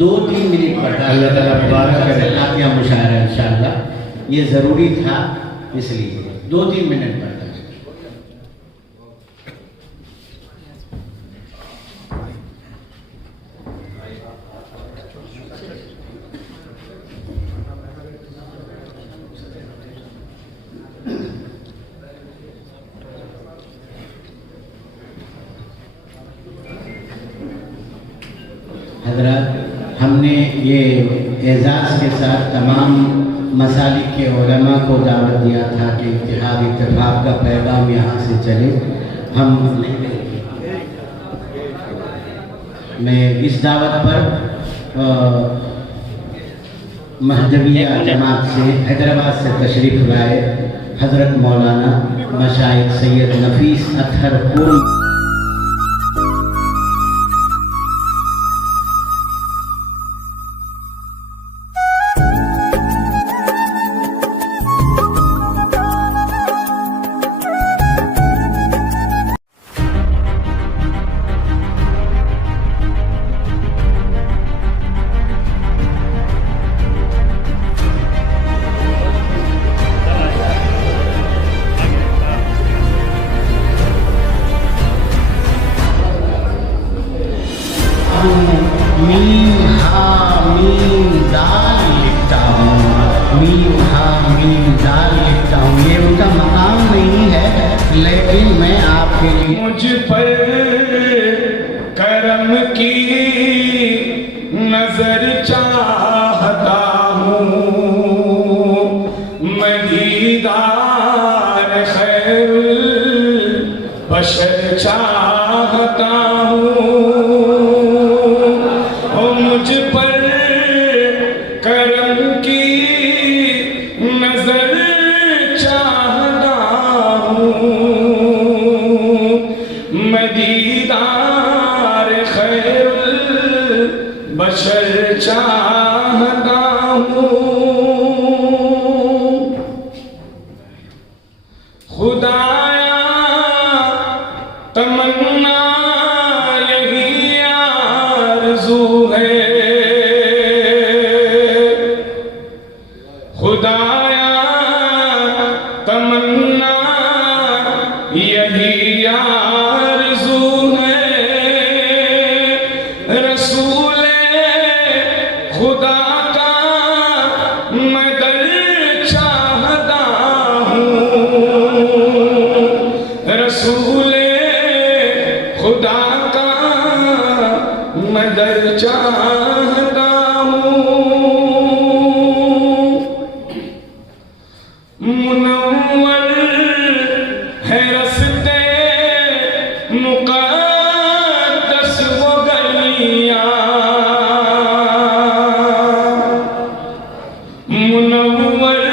2-3 minute पढ़ता अल्लाह ताला मुबारक करे। आप या मुशायरा इंशाअल्लाह ये ज़रूरी था, इसलिए 2-3 मिनट पढ़ता। हज़रात, हमने ये एजाज़ के साथ तमाम मसालिक के उलमा को दावत दिया था कि इत्तेहाद इत्तेफाक का पैगाम यहाँ से चले। हम मैं इस दावत पर महजबिया जमात से हैदराबाद से तशरीफ़ लाए हज़रत मौलाना मशाइख सैयद नफीस अतहर कोई मीम हा मीम दाल लिखता हूँ, मीम हा मीम दाल लिखता हूँ। ये उनका मकाम नहीं है, लेकिन मैं आपके लिए मुझ पर करम की नजर चाहता हूँ, मैं दीदार खैरुल बशर चाहता हूँ। मुझ पर करम की नजर चाहता हूँ, मैं दीदार खैरुल बशर चाहता हूँ। खुदाया तमन्ना यही आरज़ू है, खुदाया तमन्ना यही आरज़ू है। रसूले खुदा का मैं दर चाहता हूँ, रसूले खुदा का मैं दर चाहता हूँ। मुनव्वर है रस्ते मुक़द्दस वो गलियाँ, मुनव्वर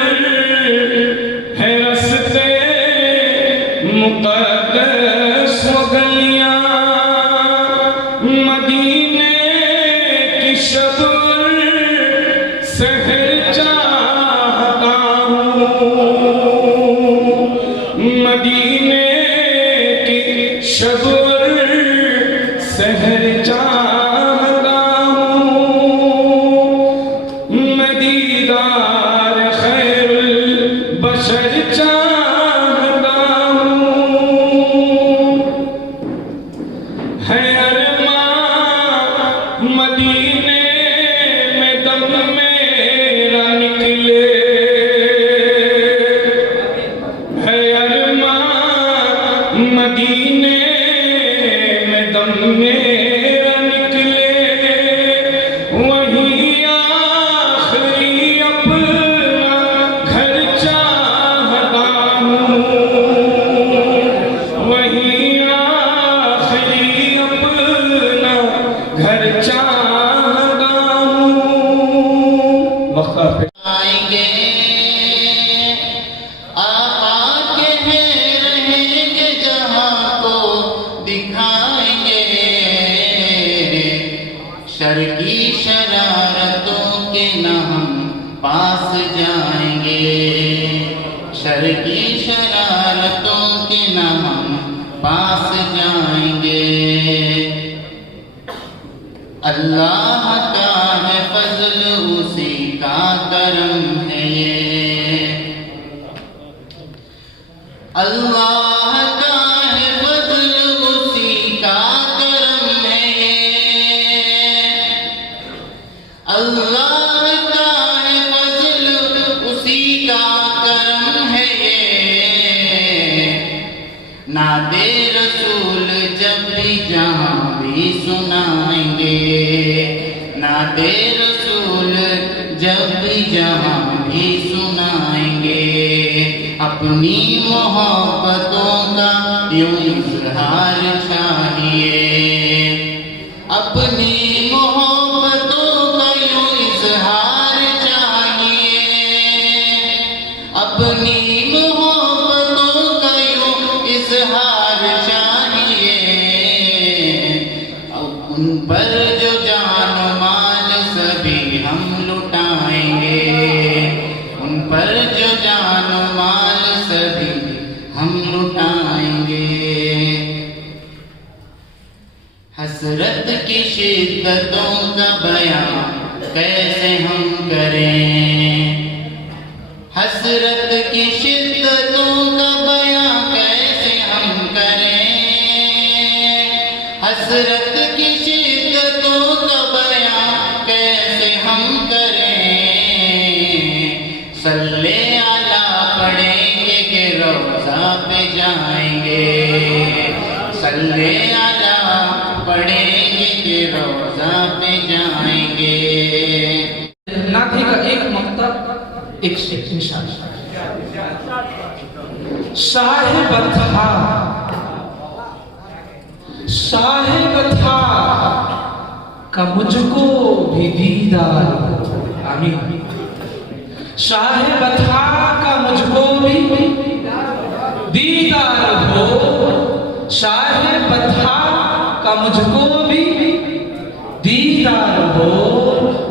है रस्ते मुक़द्दस वो गलियाँ। मदीने की शब सहर चाहता हूँ, मदीने की शब सहर चाहता हूँ, मैं दीदार खैरुल बशर चाहता हूँ। है अरमां मदीने में दम मेरा निकले, है अरमां मदीने में दम मेरा निकले। वही आखिरी अपना घर चाहता हूँ, वही आखिरी अपना घर चाहता हूँ। वक्त आएंगे आका के हैं रहेंगे जहाँ को दिखाएंगे, शर की शरारतों के न हम पास जाएंगे, शर की शरारतों के न हम पास जाएंगे। अल्लाह का अल्लाह का है फजल, उसी का करम है। अल्लाह का है फजल, उसी का करम है। नादे रसूल जब भी जहाँ भी सुनाएंगे, नादे रसूल जब भी जहाँ भी सुनाएंगे। अपनी मोहब्बतों का यूं इजहार चाहिए, अपनी मोहब्बतों का यूं इजहार चाहिए, अपनी मोहब्बतों का यूं इजहार चाहिए। अब उन पर जो जान माल सभी हम लुटाएंगे, उन पर जो जान माल सभी हम लुटाएंगे। हसरत की शिद्दतों का बयां कैसे हम करें, हसरत की शिद्दतों का बयां कैसे हम करें, हसरत की शिद्दतों का बयां कैसे हम करें। सल्ले आला पढ़ेंगे कि रोज़ा पे जाएंगे, सल्ले आला पढ़ेंगे कि रोज़ा पे जाएंगे। नाथी का एक मक्ता एक शेर इंशाअल्लाह। साहिब था, साहिब था का मुझको भी दीदार, आमीन। साहिब था का मुझको भी दीदार हो, साहिब था का मुझको भी दीदार हो।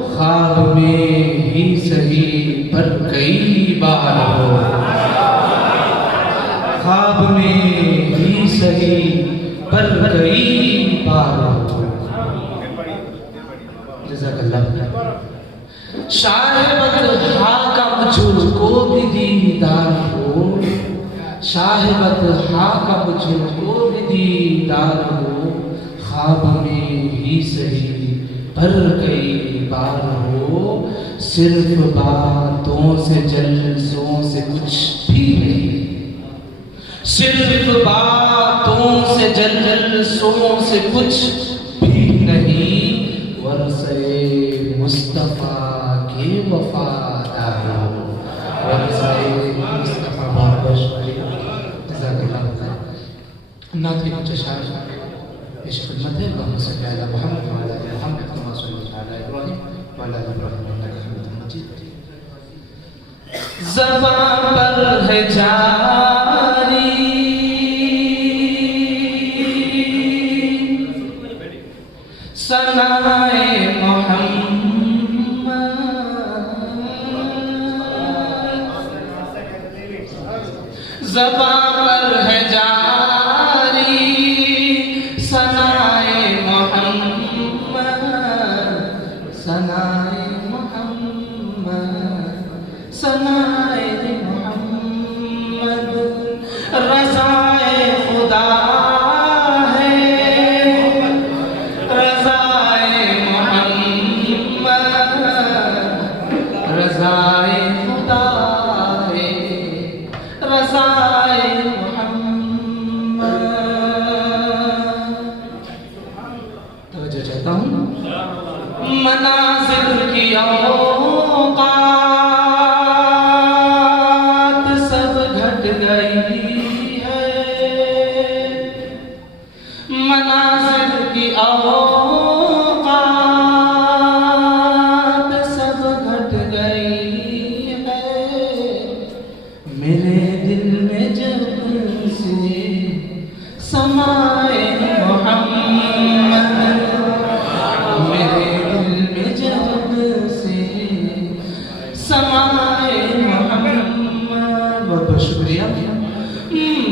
ख्वाब में ही सही पर कई बार हो, ख्वाब में ही सही पर कई बार हो। जज़ाकल्लाह। साहिबत हा का मुझको भी दीदार हो, साहिबत हा का मुझको भी दीदार हो। ख्वाब में ही सही पर कई बार हो। सिर्फ बातों से जलसों से कुछ भी नहीं, सिर्फ बातों से जलसों से कुछ भी नहीं। वर्षे मुस्तफा के वफादार हो, वर्षे मुस्तफा बहुत शुक्रिया। नाथी कुछ शायर इस खिदमत है। अल्लाहुम्मा सल्ली अला मुहम्मद व अला आलि मुहम्मद कमा सल्लैता अला इब्राहीम व अला आलि इब्राहीम इन्नका हमीदुम मजीद। ज़बान पर है जारी सनाए मोहम्मद, ज़बान पर है जारी सनाए मोहम्मद, सनाए मोहम्मद, सनाए मोहम्मद। रज़ाए खुदा है, रज़ाए मोहम्मद, रज़ाए खुदा है, रज़ाए मोहम्मद। तवज्जो चाहता हूँ। मनाज़िल की औक़ात सब घट गई है, मनाज़िल की औक़ात सब घट गई है। मेरे दिल में जब से समाए मोहम्मद, मेरे दिल में जब से समाए मोहम्मद। बहुत बहुत शुक्रिया।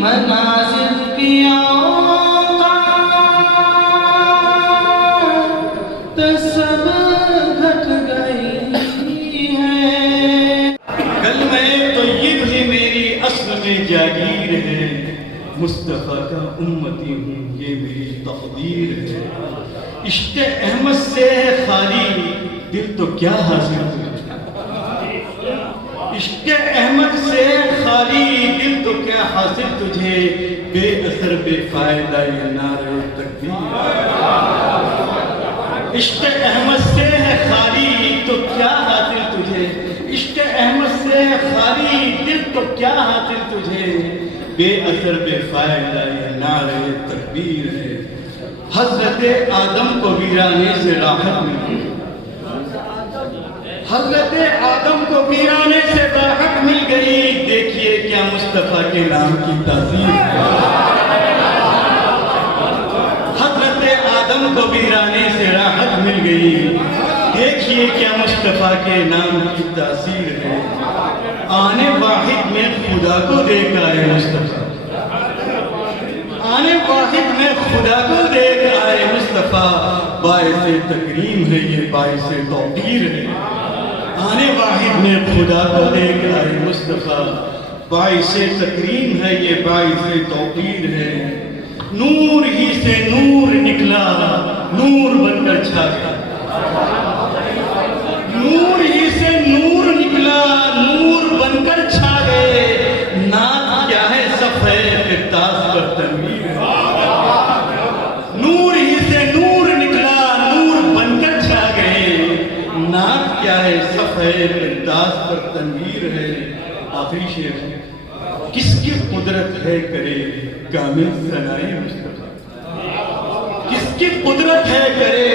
मनाज़िल की औक़ात सब घट गई है। कलमे तय्यब ही मेरी अस्ल में जागीर है, मुस्तफ़ा का उम्मती हूँ, ये मेरी तकदीर है। इश्क़ अहमद से है खाली दिल तो क्या हासिल तुझे, इश्क़ अहमद से खाली दिल तो क्या हासिल तुझे, बेअसर बेफायदा ये नारे तकदीर। इश्क़ अहमद से है खाली तो क्या हासिल तुझे, इश्क़ अहमद से है खाली दिल तो क्या हासिल तुझे, बेअसर बेफायदा ये नारे तकबीर है। हज़रत आदम को वीराने से राहत मिली, हज़रत आदम को वीराने से राहत मिल गई, देखिए क्या मुस्तफ़ा के नाम की ताज़ीम है। हज़रत आदम को वीराने से राहत मिल गई, देखिए क्या मुस्तफ़ा के नाम की तासीर है। आने वाहिद में खुदा को देख आए मुस्तफ़ा, आने वाहिद में खुदा को देख आए मुस्तफ़ा, बाइसे तकरीम है ये बाइसे तौक़ीर है। आने वाहिद में खुदा को देख आए मुस्तफ़ा, बाइसे तकरीम है ये बाइसे तौक़ीर है। नूर ही से नूर निकला, नूर बनकर छा गया, नूर ही से नूर निकला, नूर बनकर छा गए। नात क्या है सफ़ेद ताज पर तनवीर है। नूर ही से नूर निकला, नूर बनकर छा गए। नात क्या है सफ़ेद ताज पर तनवीर है। आखिरी शेर, किसकी कुदरत है करे कामिल सनाए मुस्तफ़ा, किसकी कुदरत है करे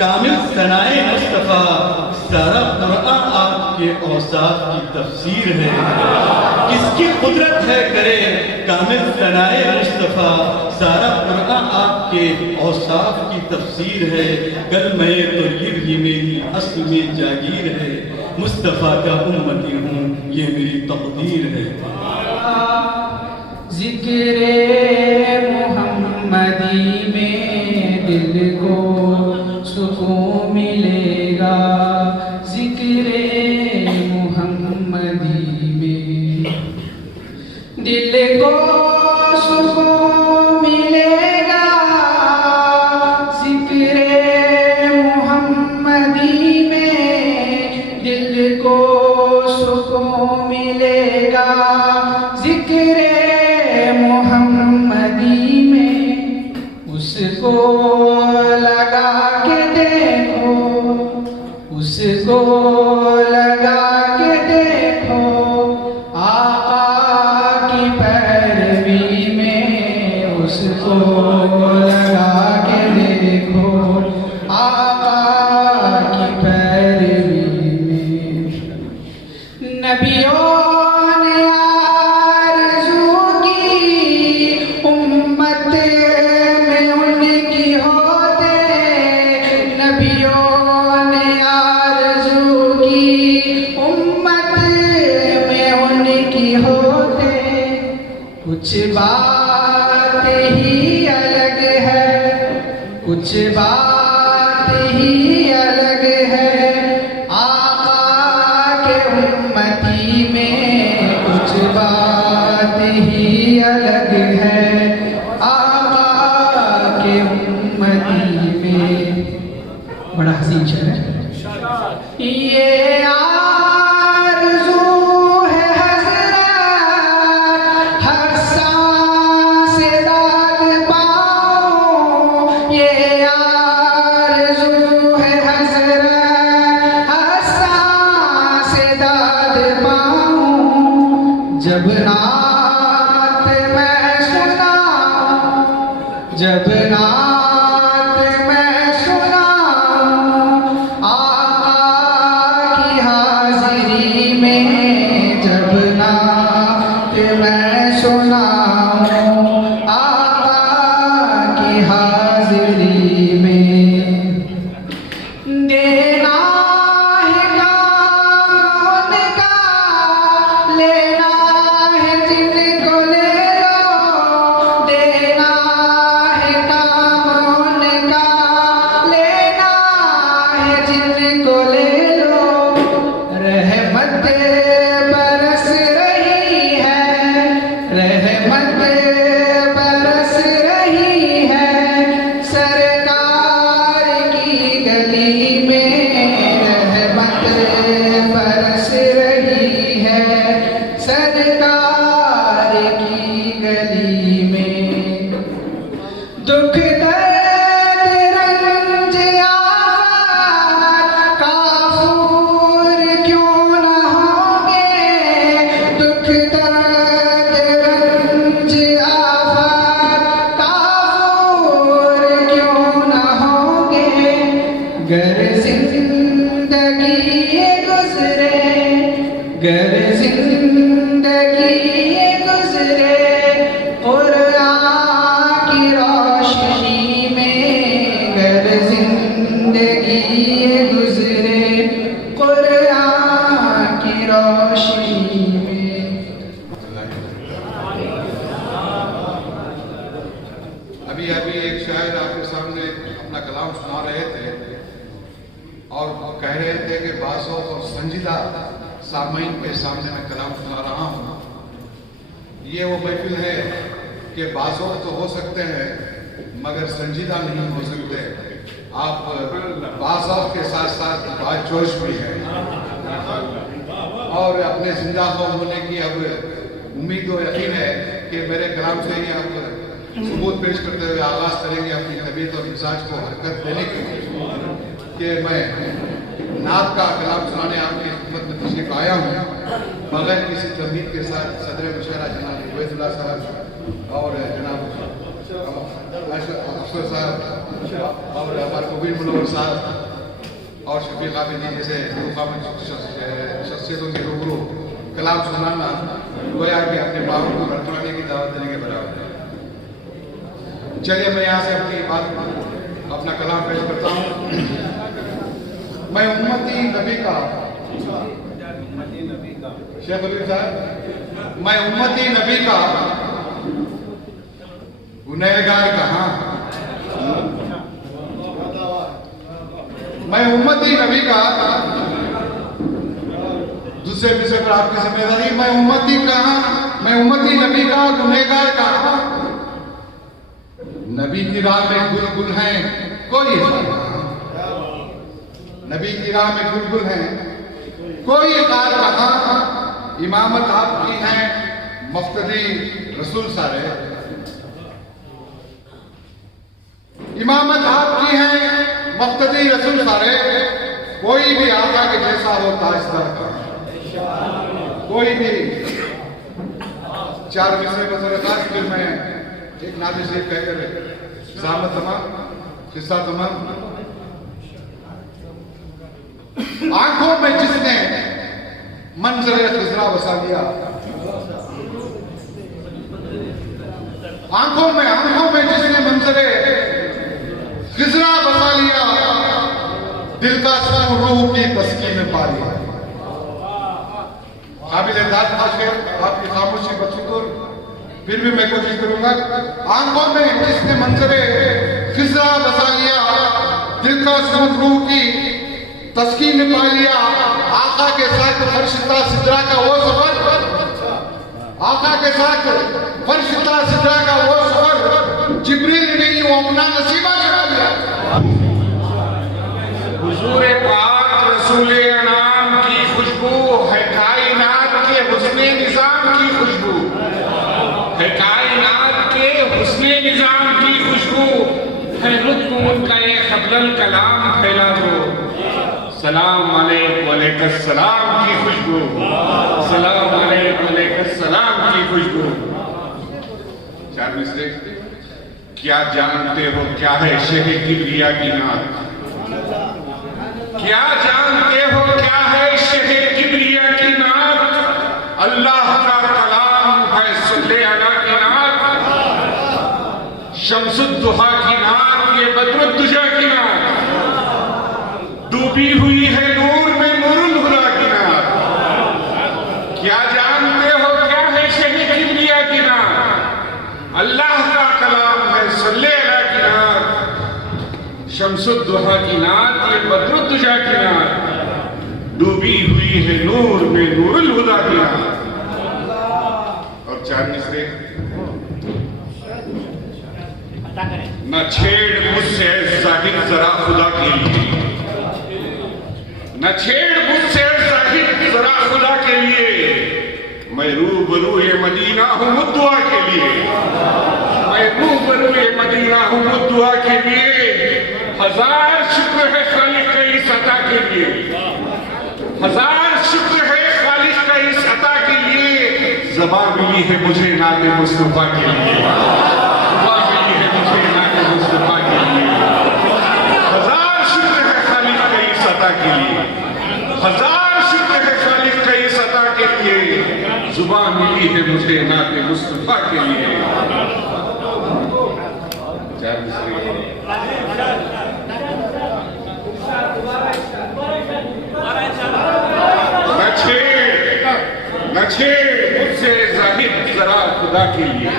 कामिल सनाए मुस्तफ़ा, सारा कुरान आपके औसाफ की तफसीर है। किसकी कुदरत है करे कामिल सनाए मुस्तफ़ा, सारा कुरान आपके औसाफ की तफसीर है। कलमे तय्यब ही मेरी अस्ल में जागीर है, मुस्तफ़ा का उम्मती हूँ ये मेरी तकदीर है। ज़िक्रे मुहम्मदी में दिल को सुकून मिलेगा, ज़िक्रे मुहम्मदी में दिल को सुकून मिलेगा, ज़िक्रे मुहम्मदी में दिल को सुकून मिलेगा, ज़िक्रे मुहम्मदी में उसको लगा के देखो, उसको लगा के देखो, आका की पैरवी में उसको लगा के देखो, आका की पैरवी में। नबियों ने आरज़ू की उम्मत में उनकी होते, नबियों ने आरज़ू की उम्मत में उनकी होते। कुछ बात ही अलग है, कुछ बात ही अलग है, आका के उम्मती में कुछ बात ही अलग है, आका के उम्मती में। बड़ा हसीन शेर है ये। आरज़ू है हज़रत हर सांस से दाद पाऊं, ये आरज़ू है हज़रत हर सांस से दाद पाऊं। जब नात मैं सुनाऊं, जब नात मैं सुनाऊं, आका की हाज़िरी में, जब नात मैं सुनाऊं, आका की हाज़िरी में। देना है काम उनका, लेना है जिनको ले लो, देना है काम उनका, लेना है जिनको ले लो। रहमत बरस रही है, रहमत दुख दर्द रंज आफत काफूर क्यों न होंगे, दुख दर्द रंज आफत काफूर क्यों न होंगे, गर जिंदगी गुजरे, गर जिंदगी गुजरे कुरान की रोशनी में, गर जिंदगी गुजरे कुरान की रोशनी में। अभी एक शायर आपके सामने अपना कलाम सुना रहे थे और कह रहे थे कि बाज़ों और संजीदा सामईन के सामने मैं कलाम सुना रहा हूँ। ये वो महफिल है कि बाज़ों तो हो सकते हैं मगर संजीदा नहीं हो सकते। आप बाज़ों के साथ साथ बाजोश भी है और अपने जिंदा होने की अब उम्मीद और यकीन है कि मेरे कलाम से ही आप सबूत पेश करते हुए आगाज करेंगे अपनी तबीयत और मिजाज को हरकत देने के लिए कि मैं नात का कलाम सुनाने आपकी खिदमत में तशरीफ आया हूँ बगैर किसी तमहीद के साथ। सदर मुशर्रा जनाब उबैदुल्लाह साहब और जनाब अफसर साहब और हमारे मुबीन मुनव्वर साहब और शफीक आबिदी जैसे शख्सियतों के रूबरू कलाम सुनाना गोया कि अपने बाबू को बरतराने की दावत देने के बराबर है। चलिए मैं यहाँ से अपनी बात अपना कलाम पेश करता हूँ। मैं उम्मती नबी का शेख अली साहब, मैं उम्मती नबी का गुनहगार कहाँ, मैं उम्मती नबी का दूसरे विषय पर आपकी जिम्मेदारी। मैं उम्मती कहाँ, मैं उम्मती नबी का गुनहगार कहाँ, नबी की राह में गुल हैं कोई नबी की राह में गुल हैं कोई कार कहाँ, इमामत आपकी है मुफ्तदी रसूल सारे, इमामत आपकी है मुफ्तदी रसूल सारे, कोई भी आका के जैसा हो ताजदार का, कोई भी। चार मिसरे बसर खास फिर मैं एक नाते शरीफ कहकर ज़ामत तमाम किस्सा तमाम। आंखों में जिसने मंजर खिजरा बसा लिया, आंखों में जिसने मंजर खिजरा बसा लिया, दिल का सुकून रूह की तस्कीन पा लिया। काबिल दाद था शेर, आपकी खामोशी बदशुक्र, फिर भी मैं कोशिश करूंगा। आंखों में जिसने मंजरे खिजरा बसा लिया, दिल का सुकून रूह की तस्कीन पा लिया, आका के साथ फरिश्ता सिदरा का वो सफर, आका के साथ फरिश्ता सिदरा का वो सफर, जिब्रील नहीं वो अपना नसीबा चढ़ा लिया। हुजूर पाक रसूल अनाम की खुशबू है, कायनात के हुस्ने निजाम की खुशबू है, कायनात के हुस्ने निजाम की खुशबू है, लुत्फ उनका ये क़ब्ल कलाम फैला दो, सलाम अलैकुम सलाम की खुशबू, सलाम अलैकुम सलाम की खुशबू। चार मिसरे। क्या जानते हो क्या है शहे किबरिया की नात, क्या जानते हो क्या है शहे किबरिया की नात, अल्लाह का कलाम है सल्ले अला की नात, शम्सुद्दुहा की नात, ये बद्रुद्दुजा की नात, डूबी हुई है नूर में नूरुल हुदा की नात। क्या जानते हो क्या है शहे किबरिया की नात, अल्लाह का कलाम है सल्ले अला की नात, शम्सुद्दुहा की नात, ये बद्रुद्दुजा की नात, डूबी हुई है नूर में नूरुल हुदा की नात। और चार मिसरे। न छेड़ मुझसे जाहिद जरा खुदा के लिए, न छेड़ मुझसे जाहिद जरा खुदा के लिए, मैं रूबरू ये मदीना हूँ मुद्दुआ के लिए, मैं रूबरूए मदीना हूँ दुआ के लिए, हजार शुक्र है खालिक का इस अता के लिए, हजार शुक्र है खालिक का इस अता के लिए। ज़बान मिली है मुझे नाते मुस्तफा के लिए, ज़बान मिली है मुझे नाते मुस्तफा के लिए। हजार शुक्र है खालिक का इस अता के लिए, हजार शुक्र है खालिक का इस अता के लिए। ज़ुबान मिली है मुझे नाते मुस्तफा के लिए। न छेड़ मुझसे जाहिद जरा खुदा के लिए,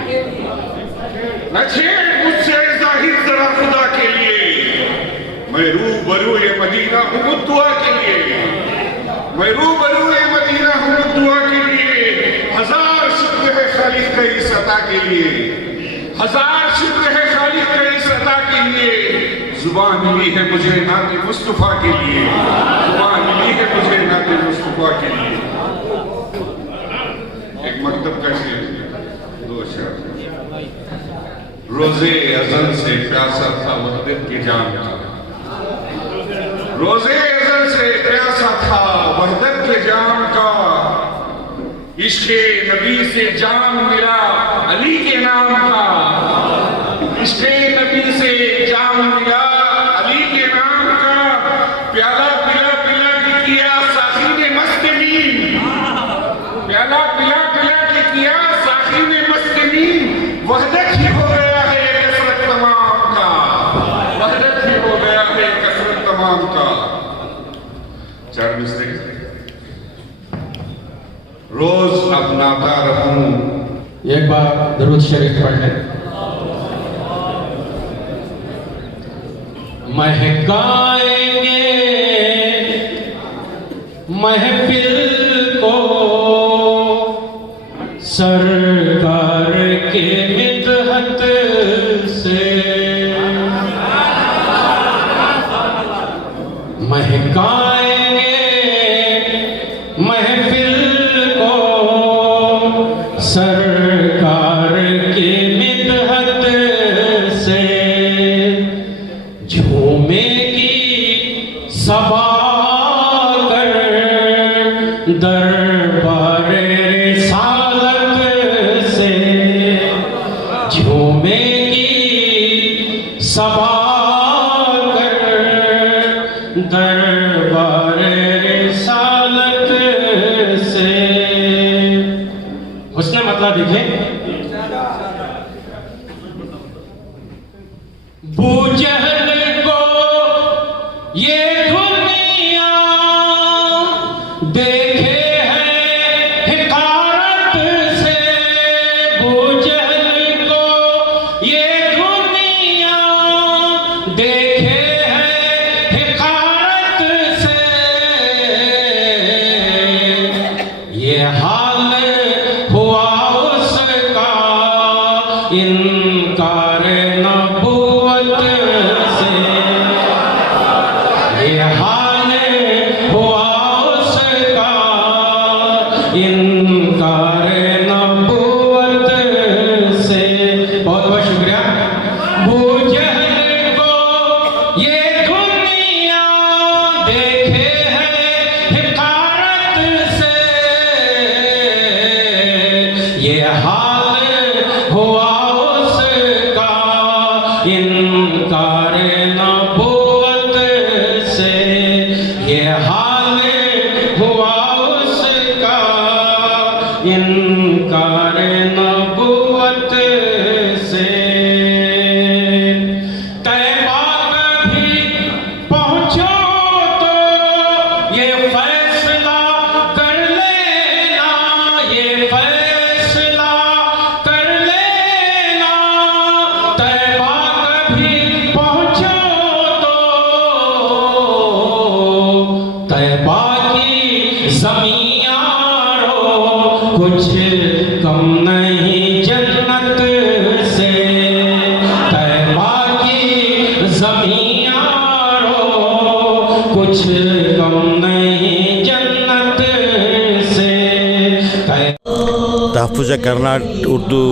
न छेड़ मुझसे जाहिद जरा खुदा के लिए। मैं रूबरूए मदीना हूँ दुआ के लिए, मैं रूबरूए मदीना हूँ दुआ के लिए। हजार शुक्र है खालिक का इस अता के लिए, हजार शुक्र है खालिक का इस अता के लिए। ज़ुबान मिली है मुझे नाते मुस्तफा के लिए, ज़ुबान मिली है मुझे नाते मुस्तफा के लिए। एक मकतब का शेर, दो शेर। रोजे अज़ल से प्यासा था वहदत की जाम का, रोजे अज़ल से प्यासा था वहदत के जाम का। इश्क़े नबी से जाम मिला अली के नाम का, इश्क़े नबी से जाम मिला अली के नाम का। प्याला पिला पिला के किया साकी ने मस्त नींद, प्याला पिला पिला के किया साकी ने मस्त नींद। वहदत ही हो गया है कसरत तमाम का, वहदत ही हो गया है कसरत तमाम का। चार मिसरे। रोज अब नाता रहूं, एक बार दरूद शरीफ पढ़ लें। महकाएंगे महफिल को सरकार के मिदहत से, महकाएंगे महफिल को सरकार के मिदहत से। झूमेगी सबा कर दरबार रिसालत से, झूमेगी सबा कर दरबार रिसालत से। उसने मतलब देखें, बूजहल को ये दुनिया देखे है हिकारत से, बूजहल को ये दुनिया देखे है हिकारत से। ये हाल हुआ उसका इनकार नबूवत से, ये हाल हुआ उसका इनकार नबूवत से। बहुत बहुत शुक्रिया। बूजहल को ये दुनिया देखे है हिकारत से, ये हाल हुआ उसका इनकार नबूवत से, ये हाल हुआ उसका इनकार नबूवत से। तैबा कभी पहुंचो तो ये फैसला कर लेना, ये फैसला कर लेना। तैबा कभी पहुंचो तो तैबा की ज़मीयारो कुछ कम नहीं जन्नत से। तैबा की ज़मीयारो कुछ कम नहीं जन्नत से। तहफ़्फ़ुज़ कर्नाट उर्दू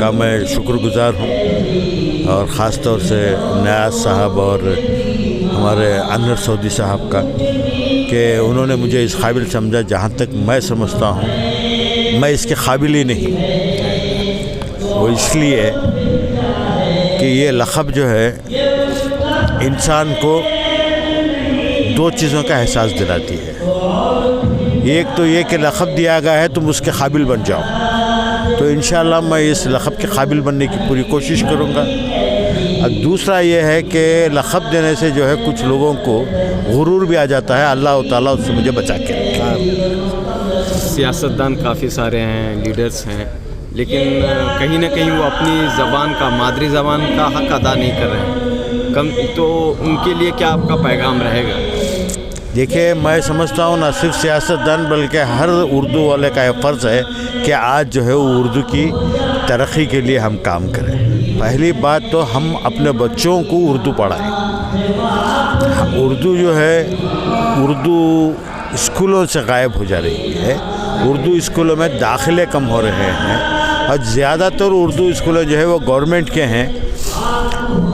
का मैं शुक्रगुज़ार हूँ, और ख़ास तौर से नियाज़ साहब और हमारे अनवर सऊदी साहब का, कि उन्होंने मुझे इस काबिल समझा। जहाँ तक मैं समझता हूँ मैं इसके काबिल ही नहीं, वो इसलिए कि ये लक़ब जो है इंसान को दो चीज़ों का एहसास दिलाती है। एक तो ये कि लक़ब दिया गया है तुम उसके काबिल बन जाओ, तो इंशाअल्लाह मैं इस लक़ब के काबिल बनने की पूरी कोशिश करूँगा। और दूसरा ये है कि लक़ब देने से जो है कुछ लोगों को गुरूर भी आ जाता है, अल्लाह ताला उससे मुझे बचा के रखे। सियासतदान काफ़ी सारे हैं, लीडर्स हैं, लेकिन कहीं ना कहीं वो अपनी ज़बान का, मादरी ज़बान का हक़ अदा नहीं कर रहे हैं। कम तो उनके लिए क्या आपका पैगाम रहेगा? देखिए, मैं समझता हूँ ना सिर्फ सियासतदान बल्कि हर उर्दू वाले का ये फ़र्ज़ है कि आज जो है वो उर्दू की तरक्की के लिए हम काम करें। पहली बात तो हम अपने बच्चों को उर्दू पढ़ाएं। उर्दू जो है उर्दू स्कूलों से गायब हो जा रही है, उर्दू स्कूलों में दाखिले कम हो रहे हैं, और ज़्यादातर उर्दू स्कूल जो है वो गवर्नमेंट के हैं,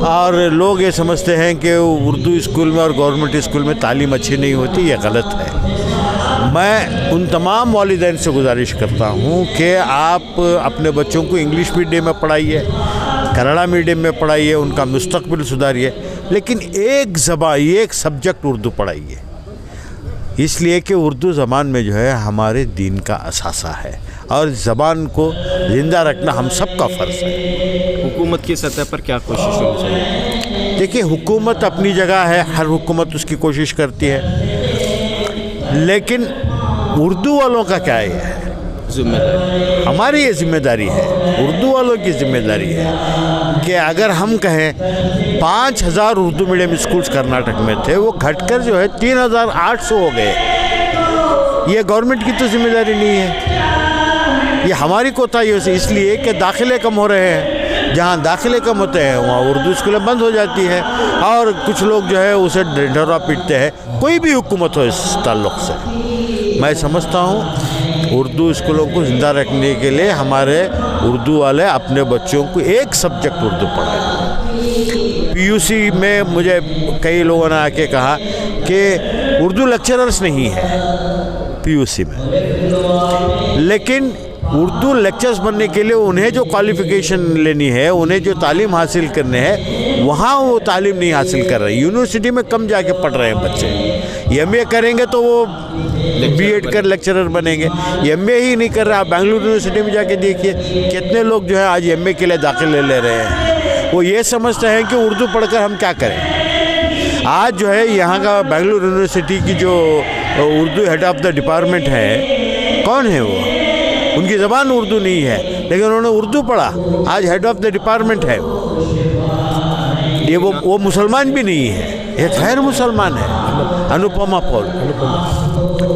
और लोग ये समझते हैं कि उर्दू स्कूल में और गवर्नमेंट स्कूल में तालीम अच्छी नहीं होती। ये गलत है। मैं उन तमाम वालिदैन से गुजारिश करता हूँ कि आप अपने बच्चों को इंग्लिश मीडियम में पढ़ाइए, कन्नड़ा मीडियम में पढ़ाइए, उनका मुस्तकबिल सुधारिए, लेकिन एक ज़बान, एक सब्जेक्ट उर्दू पढ़ाइए, इसलिए कि उर्दू ज़बान में जो है हमारे दीन का असासा है, और ज़बान को ज़िंदा रखना हम सब का फ़र्ज़ है। हुकूमत की सतह पर क्या कोशिश होनी चाहिए? देखिए, हुकूमत अपनी जगह है, हर हुकूमत उसकी कोशिश करती है, लेकिन उर्दू वालों का क्या है जिम्मेदारी? हमारी ये जिम्मेदारी है, उर्दू वालों की जिम्मेदारी है कि अगर हम कहें 5000 उर्दू मीडियम स्कूल्स कर्नाटक में थे, वो घटकर जो है 3800 हो गए। ये गवर्नमेंट की तो जिम्मेदारी नहीं है, ये हमारी कोताही से, इसलिए कि दाखिले कम हो रहे हैं। जहाँ दाखिले कम होते हैं वहाँ उर्दू स्कूलें बंद हो जाती हैं, और कुछ लोग जो है उसे ढिंढोरा पीटते हैं। कोई भी हुकूमत हो इस ताल्लुक़ से, मैं समझता हूँ उर्दू स्कूलों को ज़िंदा रखने के लिए हमारे उर्दू वाले अपने बच्चों को एक सब्जेक्ट उर्दू पढ़ाएं। पीयूसी में मुझे कई लोगों ने आके कहा कि उर्दू लेक्चरर्स नहीं है पीयूसी में, लेकिन उर्दू लेक्चर्स बनने के लिए उन्हें जो क्वालिफ़िकेशन लेनी है, उन्हें जो तालीम हासिल करने है, वहाँ वो तालीम नहीं हासिल कर रहे। यूनिवर्सिटी में कम जाके पढ़ रहे हैं बच्चे। एमए करेंगे तो वो बीएड कर लेक्चरर बनेंगे, एमए ही नहीं कर रहे। आप बेंगलुरु यूनिवर्सिटी में जाके देखिए कितने लोग जो है आज एमए के लिए दाखिले ले रहे हैं। वो ये समझते हैं कि उर्दू पढ़कर हम क्या करें। आज जो है यहाँ का बेंगलुरु यूनिवर्सिटी की जो Urdu head of the department है, कौन है वो? उनकी ज़बान उर्दू नहीं है, लेकिन उन्होंने उर्दू पढ़ा, आज हेड ऑफ द डिपार्टमेंट है। ये वो मुसलमान भी नहीं है, ये गैर मुसलमान है, अनुपमा पॉल।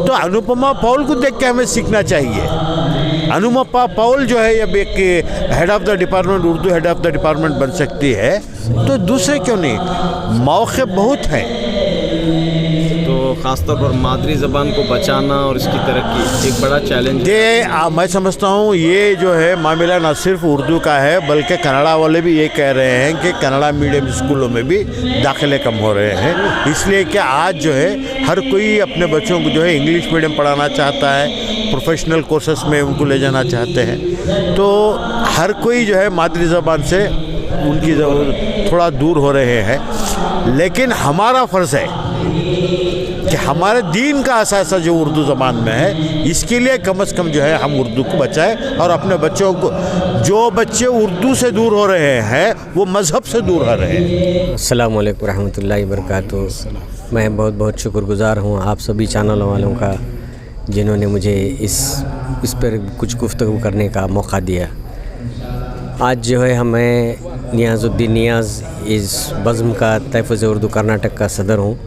तो अनुपमा पॉल को देख के हमें सीखना चाहिए। अनुपमा पॉल जो है अब एक head of the department, Urdu head of the department बन सकती है, तो दूसरे क्यों नहीं? मौके बहुत हैं। तो ख़ासतौर पर मादरी ज़बान को बचाना और इसकी तरक्की एक बड़ा चैलेंज है। मैं समझता हूँ ये जो है मामला न सिर्फ उर्दू का है, बल्कि कन्नड़ा वाले भी ये कह रहे हैं कि कन्नड़ा मीडियम स्कूलों में भी दाखिले कम हो रहे हैं, इसलिए कि आज जो है हर कोई अपने बच्चों को जो है इंग्लिश मीडियम पढ़ाना चाहता है, प्रोफेशनल कोर्सेस में उनको ले जाना चाहते हैं। तो हर कोई जो है मादरी ज़बान से उनकी थोड़ा दूर हो रहे हैं, लेकिन हमारा फ़र्ज़ है कि हमारे दीन का असासा जो उर्दू ज़बान में है, इसके लिए कम से कम जो है हम उर्दू को बचाएं, और अपने बच्चों को, जो बच्चे उर्दू से दूर हो रहे हैं वो मज़हब से दूर हो रहे हैं। अस्सलामु अलैकुम रहमतुल्लाहि वबरकातुहू। मैं बहुत बहुत शुक्रगुज़ार हूँ आप सभी चैनल वालों का, जिन्होंने मुझे इस पर कुछ गुफ्तगू करने का मौका दिया। आज जो है हमें नियाज़ुद्दीन नियाज़ इस बज़्म का तहफ़्फ़ुज़ उर्दू कर्नाटक का सदर हूँ,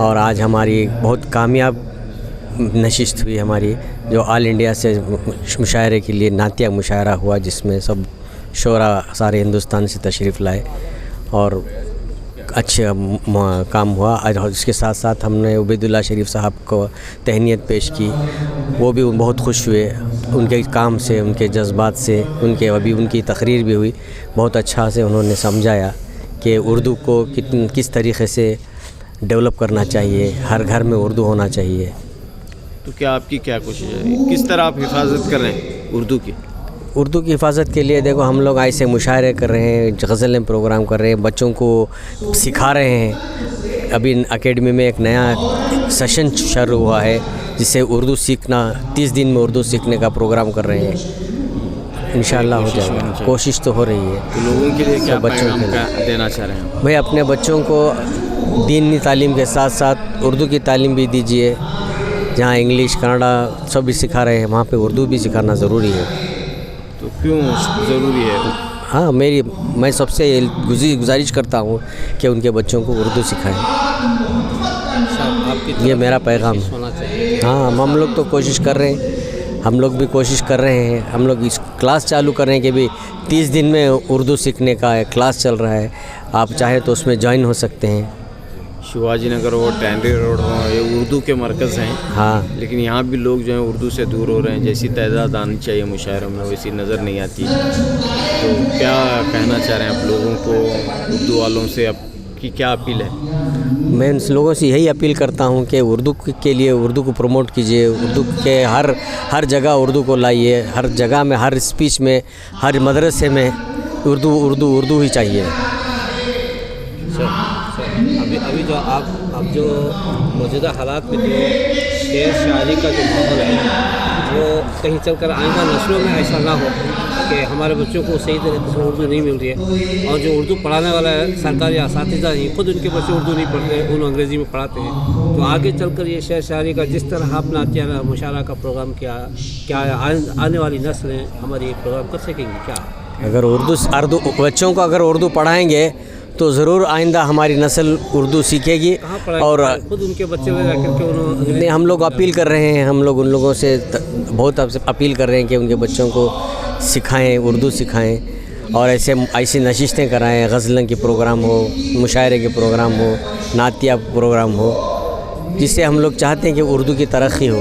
और आज हमारी बहुत कामयाब नशिस्त हुई हमारी, जो ऑल इंडिया से मुशायरे के लिए नातिया मुशायरा हुआ, जिसमें सब शोरा सारे हिंदुस्तान से तशरीफ़ लाए, और अच्छे काम हुआ। और इसके साथ साथ हमने उबैदुल्ला शरीफ साहब को तहनीत पेश की, वो भी बहुत खुश हुए उनके काम से, उनके जज्बात से। अभी उनकी तकरीर भी हुई, बहुत अच्छा से उन्होंने समझाया कि उर्दू को किस तरीक़े से डेवलप करना चाहिए, हर घर में उर्दू होना चाहिए। तो क्या आपकी क्या कोशिश है, किस तरह आप हिफाजत कर रहे हैं उर्दू की? उर्दू की हिफाजत के लिए देखो हम लोग ऐसे मुशायरे कर रहे हैं, गज़लें प्रोग्राम कर रहे हैं, बच्चों को सिखा रहे हैं। अभी एकेडमी में एक नया सेशन शुरू हुआ है जिससे उर्दू सीखना, 30 दिन में उर्दू सीखने का प्रोग्राम कर रहे हैं। इंशाअल्लाह हो जाएगा, कोशिश तो हो रही है। तो लोगों के लिए क्या बच्चों के पैगाम देना चाह रहे हैं भाई? अपने बच्चों को दीनी तालीम के साथ साथ उर्दू की तालीम भी दीजिए। जहाँ इंग्लिश कन्नड़ा सब भी सिखा रहे हैं, वहाँ पे उर्दू भी सिखाना ज़रूरी है। तो क्यों ज़रूरी है? हाँ, मैं सबसे गुजारिश करता हूँ कि उनके बच्चों को उर्दू सिखाएं। ये मेरा पैगाम है। हाँ, हम लोग तो कोशिश कर रहे हैं, हम लोग भी कोशिश कर रहे हैं। हम लोग इस क्लास चालू कर रहे हैं कि भी 30 दिन में उर्दू सीखने का एक क्लास चल रहा है, आप चाहे तो उसमें ज्वाइन हो सकते हैं। शिवाजी नगर हो, टैंडरी रोड हो, ये उर्दू के मरकज़ हैं। हाँ, लेकिन यहाँ भी लोग जो हैं उर्दू से दूर हो रहे हैं। जैसी तादाद आनी चाहिए मुशायरों में वैसी नज़र नहीं आती। तो क्या कहना चाह रहे हैं आप लोगों को, उर्दू वालों से आपकी क्या अपील है? मैं उन लोगों से यही अपील करता हूँ कि उर्दू के लिए उर्दू को प्रमोट कीजिए। उर्दू के हर जगह उर्दू को लाइए, हर जगह में, हर स्पीच में, हर मदरसे में उर्दू ही चाहिए। अभी जो आप जो मौजूदा हालात में जो शेर शायरी का जो माहौल है वो कहीं चलकर आइंदा नस्लों में ऐसा ना हो कि हमारे बच्चों को सही तरीके से उर्दू नहीं मिल रही है। और जो उर्दू पढ़ाने वाला है सरकारी असातिज़ा ही खुद उनके बच्चे उर्दू नहीं पढ़ते, उन अंग्रेज़ी में पढ़ाते हैं। तो आगे चलकर ये शेर शायरी का जिस तरह आपने अत्यारा मुशायरा का प्रोग्राम किया, क्या आने वाली नस्लें हमारी प्रोग्राम कर सकेंगी क्या? अगर उर्दू बच्चों को अगर उर्दू पढ़ाएंगे तो ज़रूर आइंदा हमारी नस्ल उर्दू सीखेगी। और खुद उनके बच्चे ले जाकर के उन्होंने हम लोग अपील कर रहे हैं, हम लोग उन लोगों से बहुत अपील कर रहे हैं कि उनके बच्चों को सिखाएं, उर्दू सिखाएं। और ऐसी नशिस्तें कराएं, गज़लों के प्रोग्राम हो, मुशायरे के प्रोग्राम हो, नातिया प्रोग्राम हो, जिससे हम लोग चाहते हैं कि उर्दू की तरक्की हो।